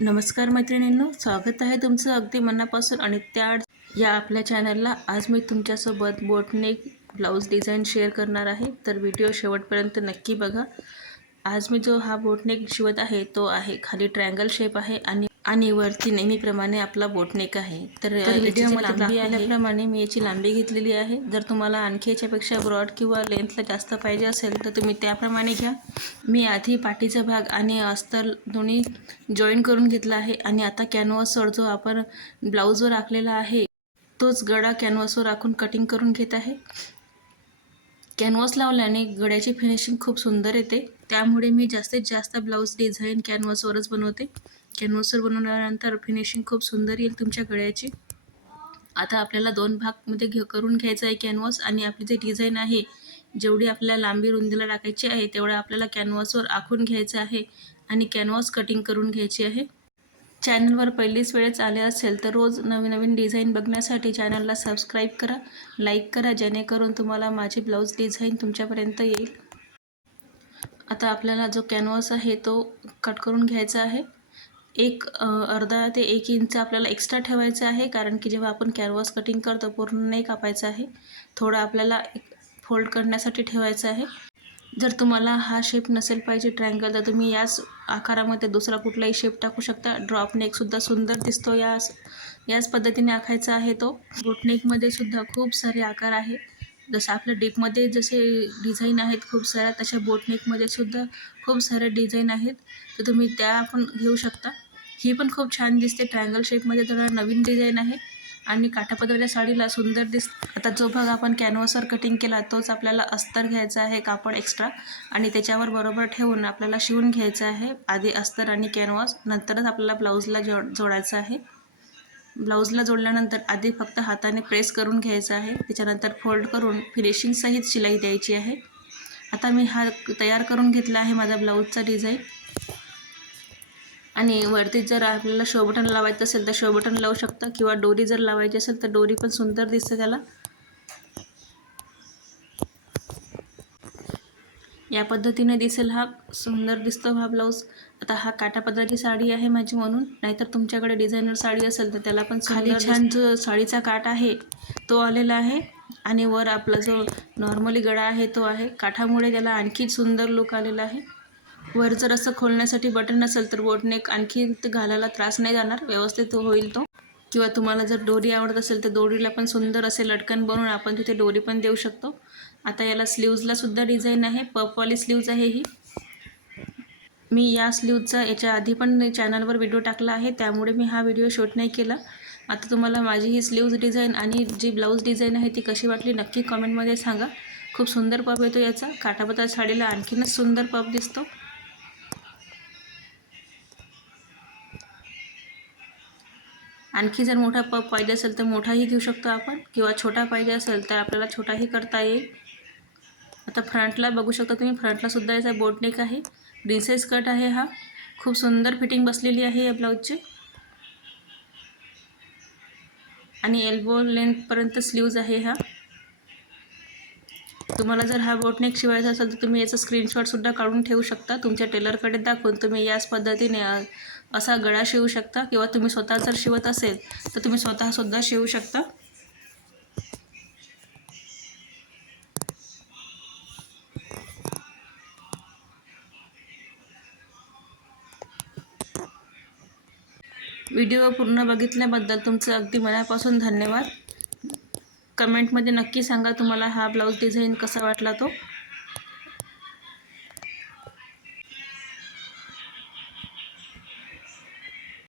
नमस्कार मैत्रिणींनो, स्वागत आहे तुमचं अगदी मनापासून आणि त्या या आपल्या चॅनलला. आज मी तुमच्यासोबत बोटनेक ब्लाऊज डिझाईन शेअर करणार आहे, तर व्हिडिओ शेवटपर्यंत नक्की बघा. आज मी जो हा बोटनेक शिवत आहे तो आहे खाली ट्रायंगल शेप आहे आणि वरती नेहमीप्रमाणे आपला बोटनेक आहे. तर व्हिडिओमध्ये लांबी आल्याप्रमाणे मी याची लांबी घेतलेली आहे. जर तुम्हाला आणखी याच्यापेक्षा ब्रॉड किंवा लेंथला जास्त पाहिजे असेल तर तुम्ही त्याप्रमाणे घ्या. मी आधी पाठीचा भाग आणि अस्तर दोन्ही जॉईन करून घेतला आहे आणि आता कॅनव्हासवर जो आपण ब्लाऊजवर आखलेला आहे तोच गळा कॅनव्हासवर आखून कटिंग करून घेत आहे. कॅनव्हास लावल्याने गळ्याची फिनिशिंग खूप सुंदर येते, त्यामुळे मी जास्तीत जास्त ब्लाऊज डिझाईन कॅनव्हासवरच बनवते. कॅनव्हासवर बनवल्यानंतर फिनिशिंग खूप सुंदर येईल तुमच्या गळ्याची. आता आपल्याला दोन भागमध्ये करून घ्यायचं आहे कॅनव्हास आणि आपली जे डिझाईन आहे, जेवढी आपल्याला लांबी रुंदीला टाकायची आहे तेवढं आपल्याला कॅनव्हासवर आखून घ्यायचं आहे आणि कॅनव्हास कटिंग करून घ्यायची आहे. चॅनलवर पहिलीच वेळेस आले असेल तर रोज नवीन नवीन डिझाईन बघण्यासाठी चॅनलला सबस्क्राईब करा, लाईक करा, जेणेकरून तुम्हाला माझी ब्लाऊज डिझाईन तुमच्यापर्यंत येईल. आता आपल्याला जो कॅनव्हास आहे तो कट करून घ्यायचा आहे. अर्धा ते 1 इंच आपल्याला एक्स्ट्रा ठेवायचं आहे, कारण की जेव्हा आपण कॅनव्हास कटिंग करतो पूर्ण नाही कापायचं आहे, थोडं आपल्याला फोल्ड करण्यासाठी ठेवायचं आहे. जर तुम्हाला हा शेप नसेल पाहिजे ट्रायंगल, तर तुम्ही याच आकारामध्ये दुसरा कुठलाही शेप टाकू शकता. ड्रॉप नेकसुद्धा सुंदर दिसतो. याच पद्धतीने आखायचा आहे तो. बोटनेकमध्ये सुद्धा खूप सारे आकार आहे. जसं आपल्या डीपमध्ये जसे डिझाईन आहेत खूप साऱ्या, तशा बोटनेकमध्ये सुद्धा खूप साऱ्या डिझाईन आहेत, तर तुम्ही त्या पण घेऊ शकता. ही पण खूप छान दिसते ट्रायंगल शेपमध्ये. थोडा नवीन डिझाईन आहे आणि काठापदराच्या साडीला सुंदर दिसते. आता जो भाग आपण कॅनव्हासवर कटिंग केला तोच आपल्याला अस्तर घ्यायचा आहे, कापड एक्स्ट्रा, आणि त्याच्यावर बरोबर ठेवून आपल्याला शिवून घ्यायचं आहे. आधी अस्तर आणि कॅनव्हास, नंतरच आपल्याला ब्लाऊजला जोडायचं आहे. ब्लाऊजला जोडल्यानंतर आधी फक्त हाताने प्रेस करून घ्यायचं आहे, त्याच्यानंतर फोल्ड करून फिनिशिंगसहित शिलाई द्यायची आहे. आता मी हा तयार करून घेतला आहे माझा ब्लाऊजचा डिझाईन. आणि वरती जर आपल्याला शो बटन लावायचं असेल तर शो बटन लावू शकता, किंवा डोरी जर लावायची असेल तर डोरी पण सुंदर दिसते त्याला. या पद्धतीने दिसेल, हा सुंदर दिसतो हा ब्लाऊज. आता हा काठापदराची साडी आहे माझी म्हणून, नाहीतर तुमच्याकडे डिझायनर साडी असेल तर त्याला पण खाली छान जो साडीचा काठ आहे तो आलेला आहे आणि वर आपला जो नॉर्मली गळा आहे तो आहे. काठामुळे त्याला आणखी सुंदर लुक आलेला आहे. वर जर असं खोलण्यासाठी बटन नसेल तर बोटनेक आणखी घालायला त्रास नाही जाणार, व्यवस्थित होईल तो. किंवा तुम्हाला जर दोरी आवडत असेल तर दोरीला पण सुंदर असे लटकन बनवून आपण तिथे दोरी पण देऊ शकतो. आता याला स्लीव्जला सुद्धा डिझाईन आहे, पफवाली स्लीव्ज आहे ही. मी या स्लीव्जचा याच्या आधी पण चॅनलवर व्हिडिओ टाकला आहे, त्यामुळे मी हा व्हिडिओ शूट नाही केला. आता तुम्हाला माझी ही स्लीव्ज डिझाईन आणि जी ब्लाऊज डिझाईन आहे ती कशी वाटली नक्की कमेंटमध्ये सांगा. खूप सुंदर पफ येतो याचा. काठापदर साडीला आणखीनच सुंदर पफ दिसतो. आणखी जर मोठा पफ पाहिजे असेल तर मोठाही घेऊ शकतो आपण, किंवा छोटा पाहिजे असेल तर आपल्याला छोटाही करता येईल. आता फ्रंटला बघू शकता तुम्ही, फ्रंटला सुद्धा याचा बोटनेक आहे. प्रिन्सेस कट आहे हा. खूप सुंदर फिटिंग बसलेली आहे या ब्लाऊजची. आणि एल्बो लेंथपर्यंत स्लीव्ज आहे हा. तुम्हाला जर हा बोटनेक शिवायचा असेल तर तुम्ही याचा स्क्रीनशॉटसुद्धा काढून ठेवू शकता. तुमच्या टेलरकडे दाखवून तुम्ही याच पद्धतीने असा गळा शिवू शकता, किंवा तुम्ही स्वतः जर शिवत असेल तर तुम्ही स्वतःसुद्धा शिवू शकता. व्हिडिओ पूर्ण बघितल्याबद्दल तुमचं अगदी मनापासून धन्यवाद. कमेंटमध्ये नक्की सांगा तुम्हाला हा ब्लाऊज डिझाईन कसा वाटला तो.